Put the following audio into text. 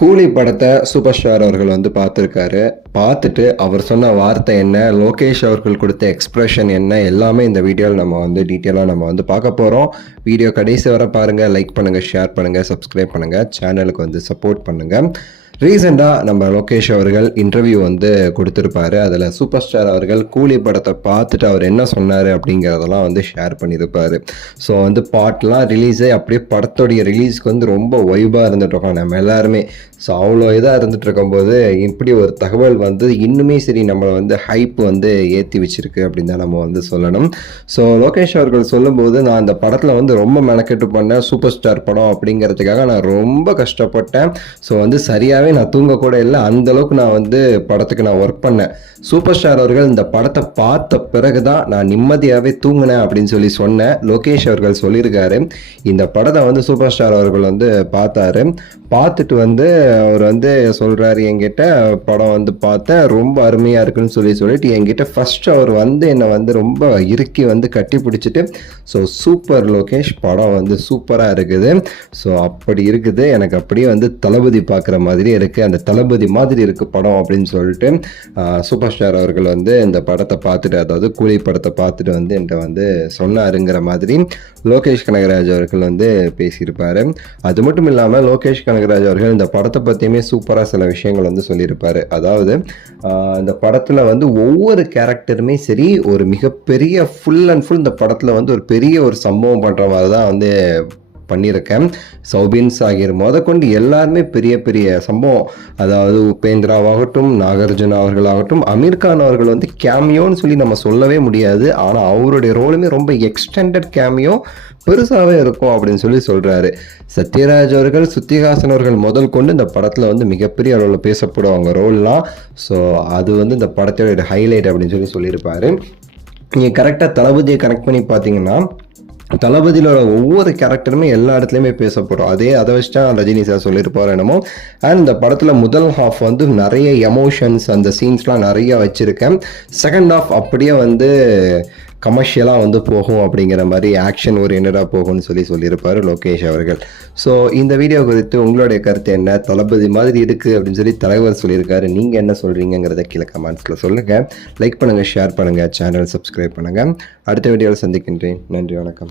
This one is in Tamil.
கூலி படத்தை சூப்பர் ஸ்டார் அவர்கள் வந்து பார்த்துருக்காரு. பார்த்துட்டு அவர் சொன்ன வார்த்தை என்ன, லோகேஷ் அவர்கள் கொடுத்த எக்ஸ்பிரஷன் என்ன, எல்லாமே இந்த வீடியோவில் நம்ம வந்து டீட்டெயிலாக நம்ம வந்து பார்க்க போகிறோம். வீடியோ கடைசி வரை பாருங்கள், லைக் பண்ணுங்கள், ஷேர் பண்ணுங்கள், சப்ஸ்கிரைப் பண்ணுங்கள், சேனலுக்கு வந்து சப்போர்ட் பண்ணுங்கள். ரீசெண்டாக நம்ம லோகேஷ் அவர்கள் இன்டர்வியூ வந்து கொடுத்துருப்பாரு. அதில் சூப்பர் ஸ்டார் அவர்கள் கூலி படத்தை பார்த்துட்டு அவர் என்ன சொன்னார் அப்படிங்கிறதெல்லாம் வந்து ஷேர் பண்ணியிருப்பார். ஸோ வந்து பாட்டெலாம் ரிலீஸே அப்படியே படத்தோடைய ரிலீஸ்க்கு வந்து ரொம்ப வைபாக இருந்துகிட்ருக்கோம் நம்ம எல்லாருமே. ஸோ அவ்வளோ இதாக இருந்துகிட்டு இருக்கும்போது இப்படி ஒரு தகவல் வந்து இன்னுமே சரி நம்மளை வந்து ஹைப் வந்து ஏற்றி வச்சிருக்கு அப்படின்னு தான் நம்ம வந்து சொல்லணும். ஸோ லோகேஷ் அவர்கள் சொல்லும்போது, நான் அந்த படத்தில் வந்து ரொம்ப மெனக்கெட்டு பண்ணேன், சூப்பர் ஸ்டார் படம் அப்படிங்கிறதுக்காக நான் ரொம்ப கஷ்டப்பட்டேன். ஸோ வந்து சரியாகவே நான் தூங்க கூட இல்லை, அந்த அளவுக்கு நான் வந்து படத்துக்கு நான் ஒர்க் பண்ணேன். சூப்பர் ஸ்டார் அவர்கள் இந்த படத்தை பார்த்த பிறகு தான் நான் நிம்மதியாகவே தூங்கினேன் அப்படின்னு சொல்லி சொன்னேன். லோகேஷ் அவர்கள் சொல்லியிருக்காரு. இந்த படத்தை வந்து சூப்பர் ஸ்டார் அவர்கள் வந்து பார்த்தாரு. பார்த்துட்டு வந்து அவர் வந்து சொல்கிறாரு, என்கிட்ட படம் வந்து பார்த்தேன், ரொம்ப அருமையாக இருக்குன்னு சொல்லிட்டு என்கிட்ட ஃபர்ஸ்ட் அவர் வந்து என்னை வந்து ரொம்ப இறுக்கி வந்து கட்டி பிடிச்சிட்டு, ஸோ சூப்பர் லோகேஷ், படம் வந்து சூப்பராக இருக்குது, ஸோ அப்படி இருக்குது, எனக்கு அப்படியே வந்து தளபதி பார்க்குற மாதிரி இருக்குது, அந்த தளபதி மாதிரி இருக்குது படம் அப்படின்னு சொல்லிட்டு சூப்பர் ஸ்டார் அவர்கள் வந்து இந்த படத்தை பார்த்துட்டு, அதாவது கூலி படத்தை பார்த்துட்டு வந்து என்கிட்ட வந்து சொன்னாருங்கிற மாதிரி லோகேஷ் கனகராஜ் அவர்கள் வந்து பேசியிருப்பார். அது மட்டும் இல்லாமல் லோகேஷ் கனகராஜ் அவர்கள் இந்த படத்தை பற்றியுமே சூப்பராக சில விஷயங்கள் வந்து சொல்லியிருப்பார். அதாவது இந்த படத்தில் வந்து ஒவ்வொரு கேரக்டருமே சரி ஒரு மிகப்பெரிய ஃபுல் அண்ட் ஃபுல் இந்த படத்தில் வந்து ஒரு பெரிய ஒரு சம்பவம் பண்ணுற மாதிரி தான் வந்து பண்ணியிருக்கேன். சௌபின் சாகிர் முதற்கொண்டு எல்லாருமே பெரிய பெரிய சம்பவம், அதாவது உபேந்திராவாகட்டும், நாகார்ஜுனா அவர்களாகட்டும், அமீர் கான் அவர்கள் வந்து கேமியோன்னு சொல்லி நம்ம சொல்லவே முடியாது, ஆனால் அவருடைய ரோலுமே ரொம்ப எக்ஸ்டெண்டட் கேமியோ, பெருசாகவே இருக்கும் அப்படின்னு சொல்லி சொல்கிறாரு. சத்யராஜ் அவர்கள், சுத்திகாசன் அவர்கள் முதல் கொண்டு இந்த படத்தில் வந்து மிகப்பெரிய அளவில் பேசப்படுவாங்க ரோல்லாம். ஸோ அது வந்து இந்த படத்தோட ஹைலைட் அப்படின்னு சொல்லியிருப்பாரு. நீங்கள் கரெக்டாக தளபதியை கனெக்ட் பண்ணி பார்த்தீங்கன்னா, தளபதியிலோட ஒவ்வொரு கேரக்டருமே எல்லா இடத்துலையுமே பேசப்படும். அதை வச்சுட்டா ரஜினி சார் சொல்லியிருப்பார் என்னமோ. அண்ட் இந்த படத்தில் முதல் ஹாஃப் வந்து நிறைய எமோஷன்ஸ், அந்த சீன்ஸ்லாம் நிறையா வச்சுருக்கேன். செகண்ட் ஹாஃப் அப்படியே வந்து கமர்ஷியலாக வந்து போகும், அப்படிங்கிற மாதிரி ஆக்ஷன் ஓரியன்டாக போகும்னு சொல்லியிருப்பார் லோகேஷ் அவர்கள். ஸோ இந்த வீடியோ குறித்து உங்களுடைய கருத்து என்ன, தளபதி மாதிரி இருக்குது அப்படின்னு சொல்லி தலைவர் சொல்லியிருக்காரு, நீங்கள் என்ன சொல்கிறீங்கிறத கீழே கமெண்ட்ஸில் சொல்லுங்கள். லைக் பண்ணுங்கள், ஷேர் பண்ணுங்கள், சேனல் சப்ஸ்கிரைப் பண்ணுங்கள். அடுத்த வீடியோவில் சந்திக்கின்றேன். நன்றி, வணக்கம்.